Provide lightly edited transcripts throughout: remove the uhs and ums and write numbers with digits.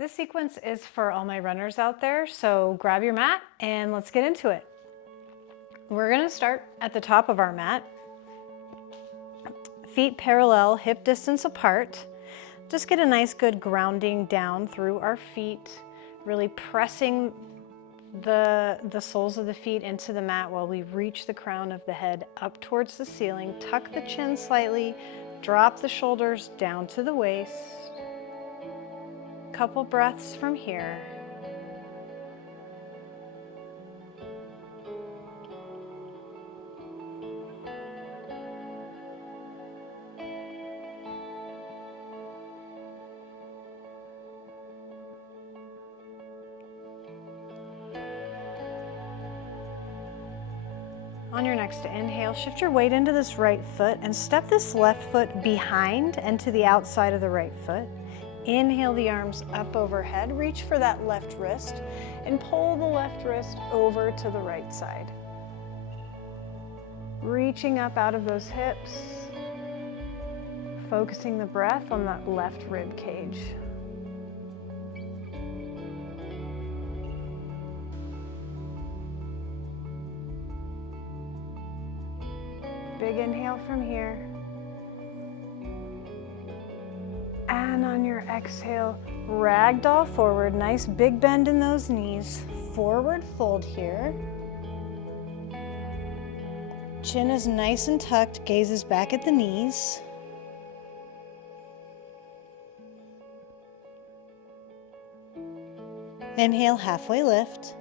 This sequence is for all my runners out there, so grab your mat and let's get into it. We're gonna start at the top of our mat. Feet parallel, hip distance apart. Just get a nice good grounding down through our feet, really pressing the soles of the feet into the mat while we reach the crown of the head up towards the ceiling. Tuck the chin slightly, drop the shoulders down to the waist. Couple breaths from here. On your next inhale, shift your weight into this right foot and step this left foot behind and to the outside of the right foot. Inhale the arms up overhead, reach for that left wrist and pull the left wrist over to the right side. Reaching up out of those hips, focusing the breath on that left rib cage. Big inhale from here. And on your exhale, ragdoll forward. Nice big bend in those knees. Forward fold here. Chin is nice and tucked, gaze is back at the knees. Inhale, halfway lift.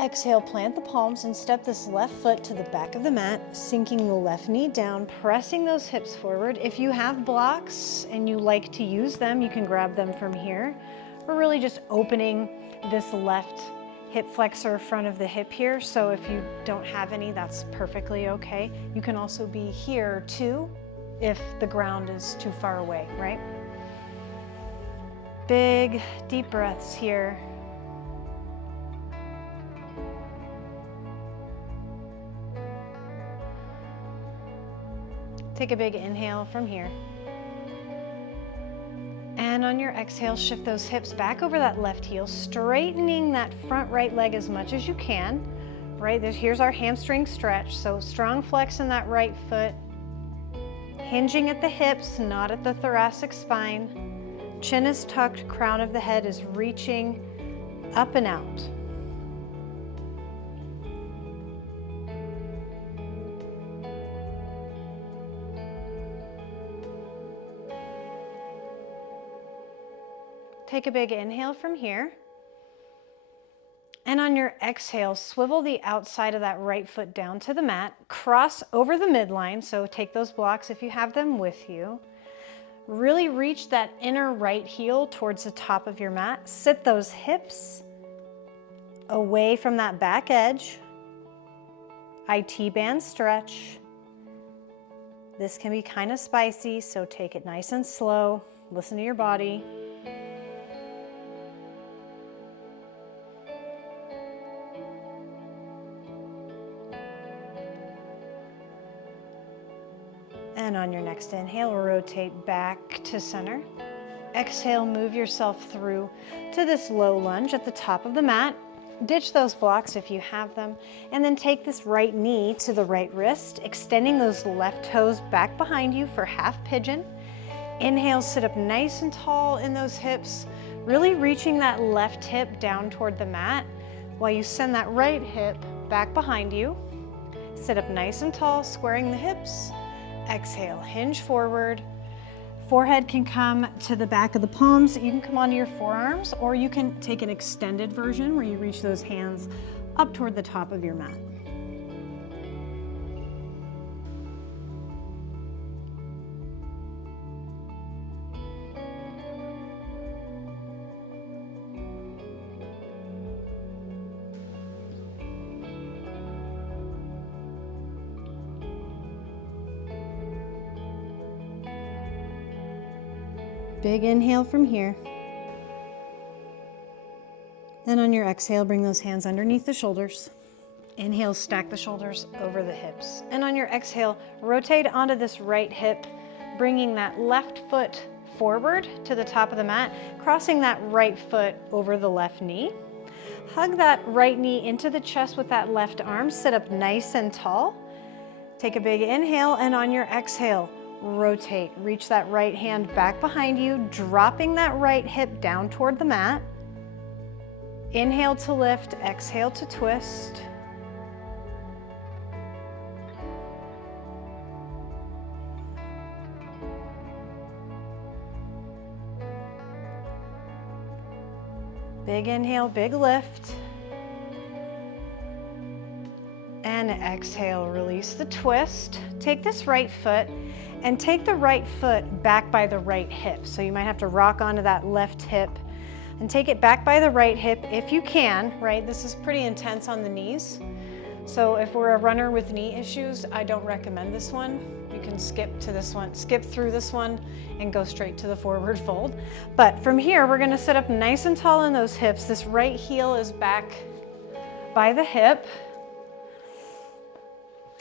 Exhale, plant the palms and step this left foot to the back of the mat, sinking the left knee down, pressing those hips forward. If you have blocks and you like to use them, you can grab them from here. We're really just opening this left hip flexor front of the hip here. So if you don't have any, that's perfectly okay. You can also be here too, if the ground is too far away, right? Big, deep breaths here. Take a big inhale from here. And on your exhale, shift those hips back over that left heel, straightening that front right leg as much as you can. Right, here's our hamstring stretch. So strong flex in that right foot. Hinging at the hips, not at the thoracic spine. Chin is tucked, crown of the head is reaching up and out. Take a big inhale from here. And on your exhale, swivel the outside of that right foot down to the mat, cross over the midline, so take those blocks if you have them with you. Really reach that inner right heel towards the top of your mat. Sit those hips away from that back edge. IT band stretch. This can be kind of spicy, so take it nice and slow. Listen to your body. And on your next inhale, rotate back to center. Exhale, move yourself through to this low lunge at the top of the mat. Ditch those blocks if you have them. And then take this right knee to the right wrist, extending those left toes back behind you for half pigeon. Inhale, sit up nice and tall in those hips, really reaching that left hip down toward the mat while you send that right hip back behind you. Sit up nice and tall, squaring the hips. Exhale, hinge forward. Forehead can come to the back of the palms. You can come onto your forearms, or you can take an extended version where you reach those hands up toward the top of your mat. Big inhale from here. Then on your exhale, bring those hands underneath the shoulders. Inhale, stack the shoulders over the hips. And on your exhale, rotate onto this right hip, bringing that left foot forward to the top of the mat, crossing that right foot over the left knee. Hug that right knee into the chest with that left arm. Sit up nice and tall. Take a big inhale, and on your exhale, rotate. Reach that right hand back behind you, dropping that right hip down toward the mat. Inhale to lift, exhale to twist. Big inhale, big lift. And exhale, release the twist. Take this right foot and take the right foot back by the right hip. So you might have to rock onto that left hip and take it back by the right hip if you can, right? This is pretty intense on the knees. So if we're a runner with knee issues, I don't recommend this one. You can skip to this one, skip through this one and go straight to the forward fold. But from here, we're gonna sit up nice and tall in those hips. This right heel is back by the hip.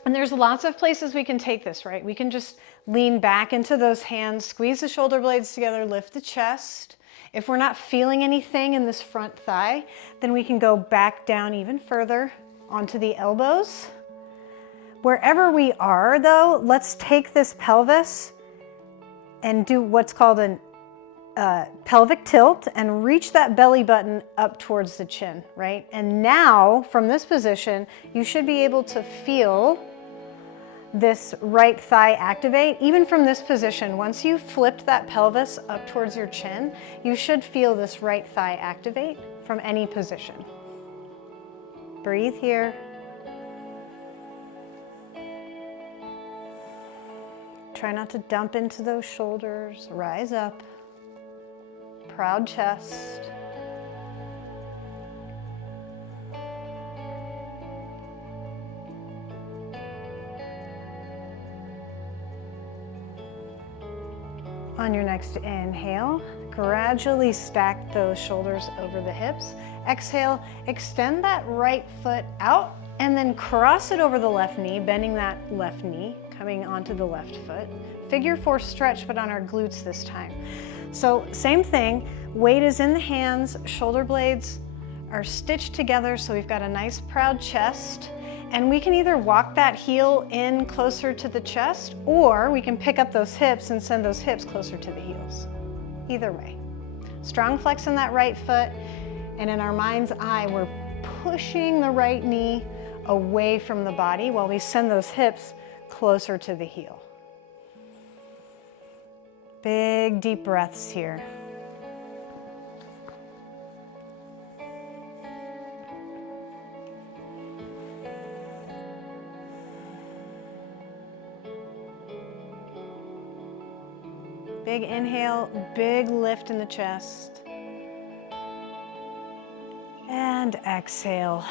And there's lots of places we can take this, right? We can just lean back into those hands, squeeze the shoulder blades together, lift the chest. If we're not feeling anything in this front thigh, then we can go back down even further onto the elbows. Wherever we are though, let's take this pelvis and do what's called an pelvic tilt and reach that belly button up towards the chin, right? And now from this position, you should be able to feel this right thigh activate. Even from this position, once you've flipped that pelvis up towards your chin, you should feel this right thigh activate from any position. Breathe here. Try not to dump into those shoulders. Rise up. Proud chest. On your next inhale, gradually stack those shoulders over the hips. Exhale, extend that right foot out and then cross it over the left knee, bending that left knee, coming onto the left foot. Figure 4 stretch, but on our glutes this time. So same thing, weight is in the hands, shoulder blades are stitched together, so we've got a nice proud chest. And we can either walk that heel in closer to the chest, or we can pick up those hips and send those hips closer to the heels. Either way. Strong flex in that right foot, and in our mind's eye, we're pushing the right knee away from the body while we send those hips closer to the heel. Big deep breaths here. Big inhale, big lift in the chest. And exhale.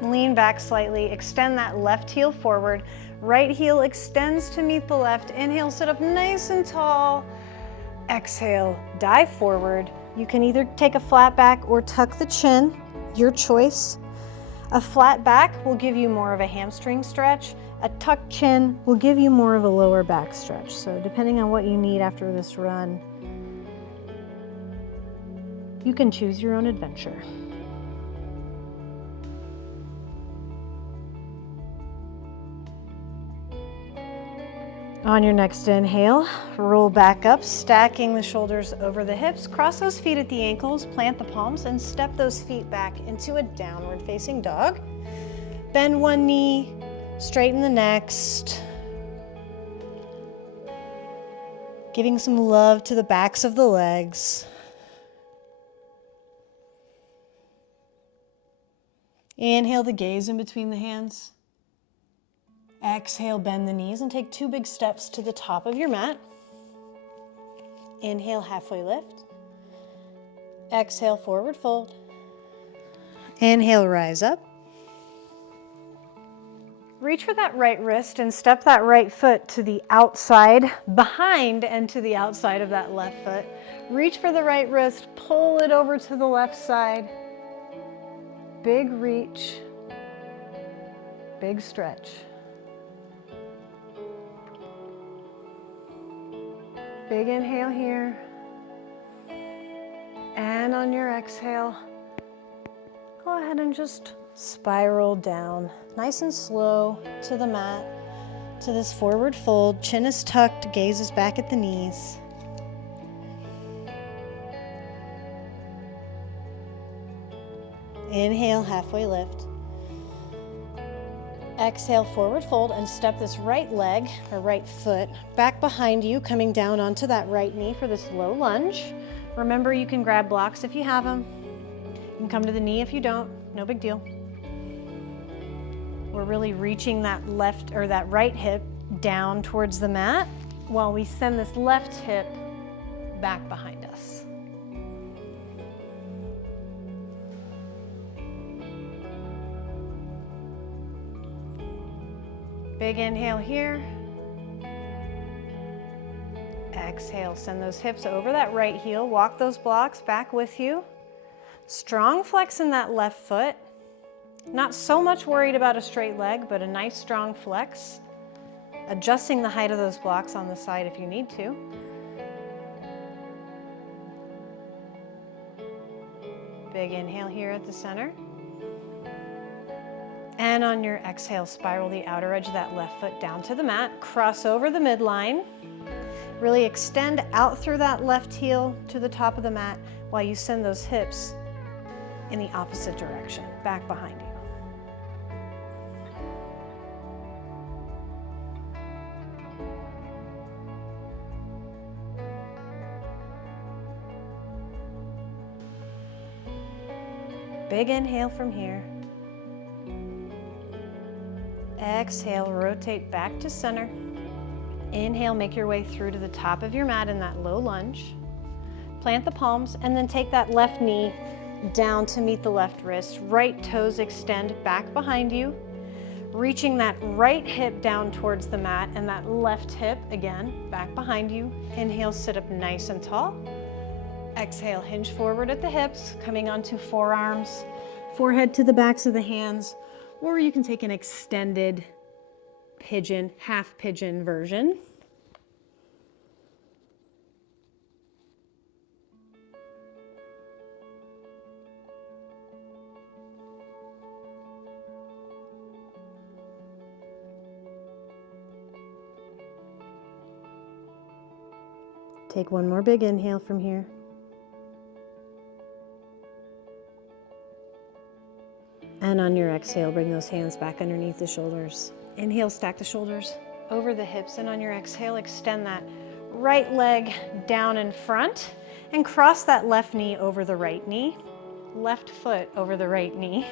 Lean back slightly, extend that left heel forward. Right heel extends to meet the left. Inhale, sit up nice and tall. Exhale, dive forward. You can either take a flat back or tuck the chin, your choice. A flat back will give you more of a hamstring stretch. A tucked chin will give you more of a lower back stretch. So depending on what you need after this run, you can choose your own adventure. On your next inhale, roll back up, stacking the shoulders over the hips. Cross those feet at the ankles, plant the palms, and step those feet back into a downward facing dog. Bend one knee, straighten the next. Giving some love to the backs of the legs. Inhale the gaze in between the hands. Exhale, bend the knees and take 2 big steps to the top of your mat. Inhale, halfway lift. Exhale, forward fold. Inhale, rise up. Reach for that right wrist and step that right foot to the outside, behind and to the outside of that left foot. Reach for the right wrist, pull it over to the left side. Big reach, big stretch. Big inhale here. And on your exhale, go ahead and just spiral down, nice and slow to the mat, to this forward fold. Chin is tucked, gaze is back at the knees. Inhale, halfway lift. Exhale, forward fold, and step this right leg or right foot back behind you, coming down onto that right knee for this low lunge. Remember, you can grab blocks if you have them. You can come to the knee if you don't, no big deal. We're really reaching that left or that right hip down towards the mat while we send this left hip back behind us. Big inhale here. Exhale, send those hips over that right heel. Walk those blocks back with you. Strong flex in that left foot. Not so much worried about a straight leg, but a nice strong flex. Adjusting the height of those blocks on the side if you need to. Big inhale here at the center. And on your exhale, spiral the outer edge of that left foot down to the mat. Cross over the midline. Really extend out through that left heel to the top of the mat while you send those hips in the opposite direction, back behind you. Big inhale from here. Exhale, rotate back to center. Inhale, make your way through to the top of your mat in that low lunge. Plant the palms and then take that left knee down to meet the left wrist. Right toes extend back behind you. Reaching that right hip down towards the mat and that left hip, again, back behind you. Inhale, sit up nice and tall. Exhale, hinge forward at the hips, coming onto forearms, forehead to the backs of the hands, or you can take an extended pigeon, half pigeon version. Take one more big inhale from here. And on your exhale, bring those hands back underneath the shoulders. Inhale, stack the shoulders over the hips, and on your exhale, extend that right leg down in front and cross that left knee over the right knee, left foot over the right knee.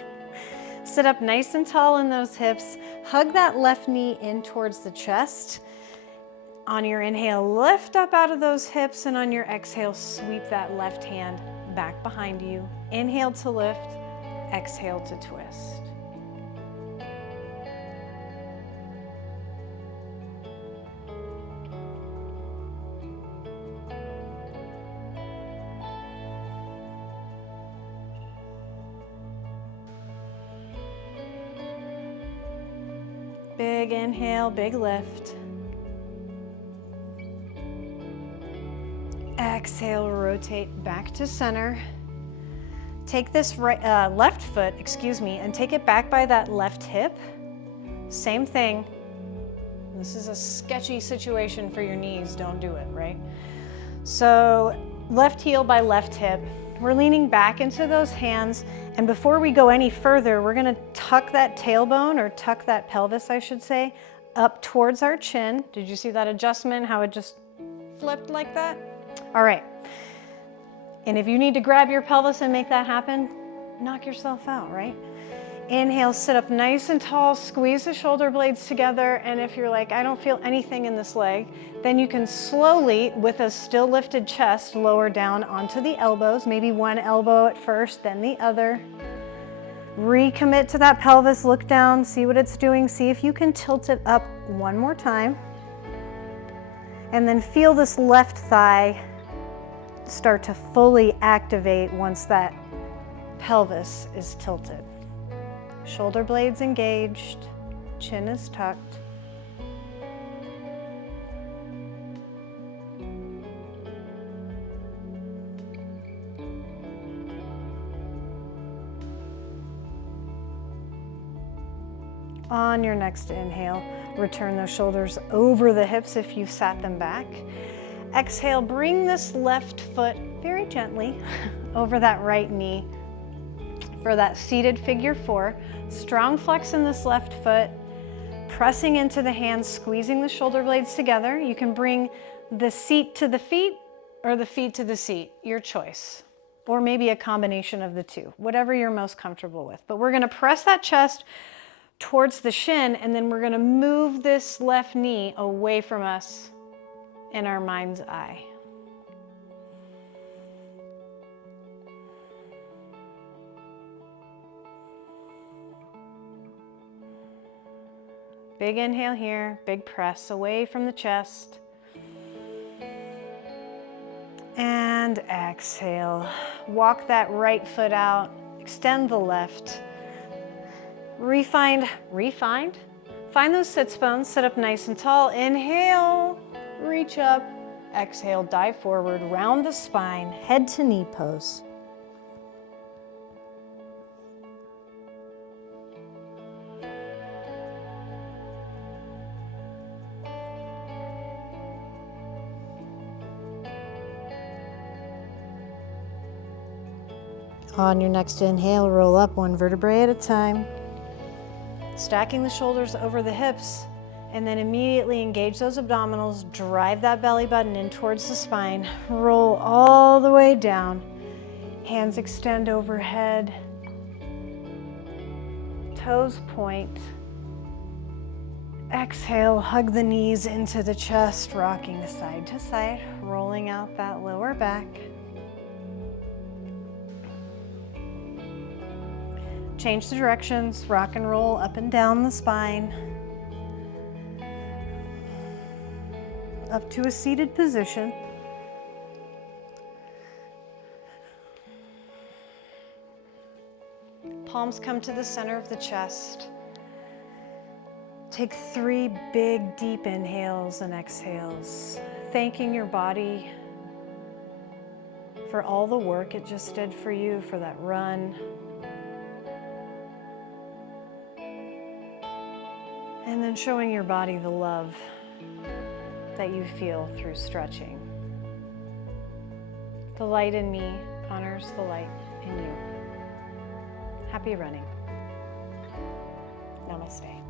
Sit up nice and tall in those hips. Hug that left knee in towards the chest. On your inhale, lift up out of those hips, and on your exhale, sweep that left hand back behind you. Inhale to lift, exhale to twist. Big inhale, big lift. Exhale, rotate back to center. Take this left foot, and take it back by that left hip. Same thing. This is a sketchy situation for your knees. Don't do it, right? So left heel by left hip. We're leaning back into those hands. And before we go any further, we're going to tuck that tailbone, or tuck that pelvis, I should say, up towards our chin. Did you see that adjustment, how it just flipped like that? All right. And if you need to grab your pelvis and make that happen, knock yourself out, right? Inhale, sit up nice and tall, squeeze the shoulder blades together, and if you're like, I don't feel anything in this leg, then you can slowly, with a still lifted chest, lower down onto the elbows, maybe one elbow at first, then the other. Recommit to that pelvis, look down, see what it's doing, see if you can tilt it up one more time. And then feel this left thigh start to fully activate once that pelvis is tilted. Shoulder blades engaged, chin is tucked. On your next inhale, return those shoulders over the hips if you've sat them back. Exhale, bring this left foot very gently over that right knee for that seated figure four. Strong flex in this left foot, pressing into the hands, squeezing the shoulder blades together. You can bring the seat to the feet or the feet to the seat, your choice. Or maybe a combination of the two, whatever you're most comfortable with. But we're gonna press that chest towards the shin, and then we're gonna move this left knee away from us in our mind's eye. Big inhale here, big press away from the chest. And exhale. Walk that right foot out, extend the left. Find those sits bones, sit up nice and tall. Inhale, reach up. Exhale, dive forward, round the spine, head to knee pose. On your next inhale, roll up one vertebrae at a time. Stacking the shoulders over the hips, and then immediately engage those abdominals, drive that belly button in towards the spine, roll all the way down. Hands extend overhead, toes point. Exhale, hug the knees into the chest, rocking side to side, rolling out that lower back. Change the directions, rock and roll up and down the spine. Up to a seated position. Palms come to the center of the chest. Take 3 big, deep inhales and exhales, thanking your body for all the work it just did for you, for that run. And then showing your body the love that you feel through stretching. The light in me honors the light in you. Happy running. Namaste.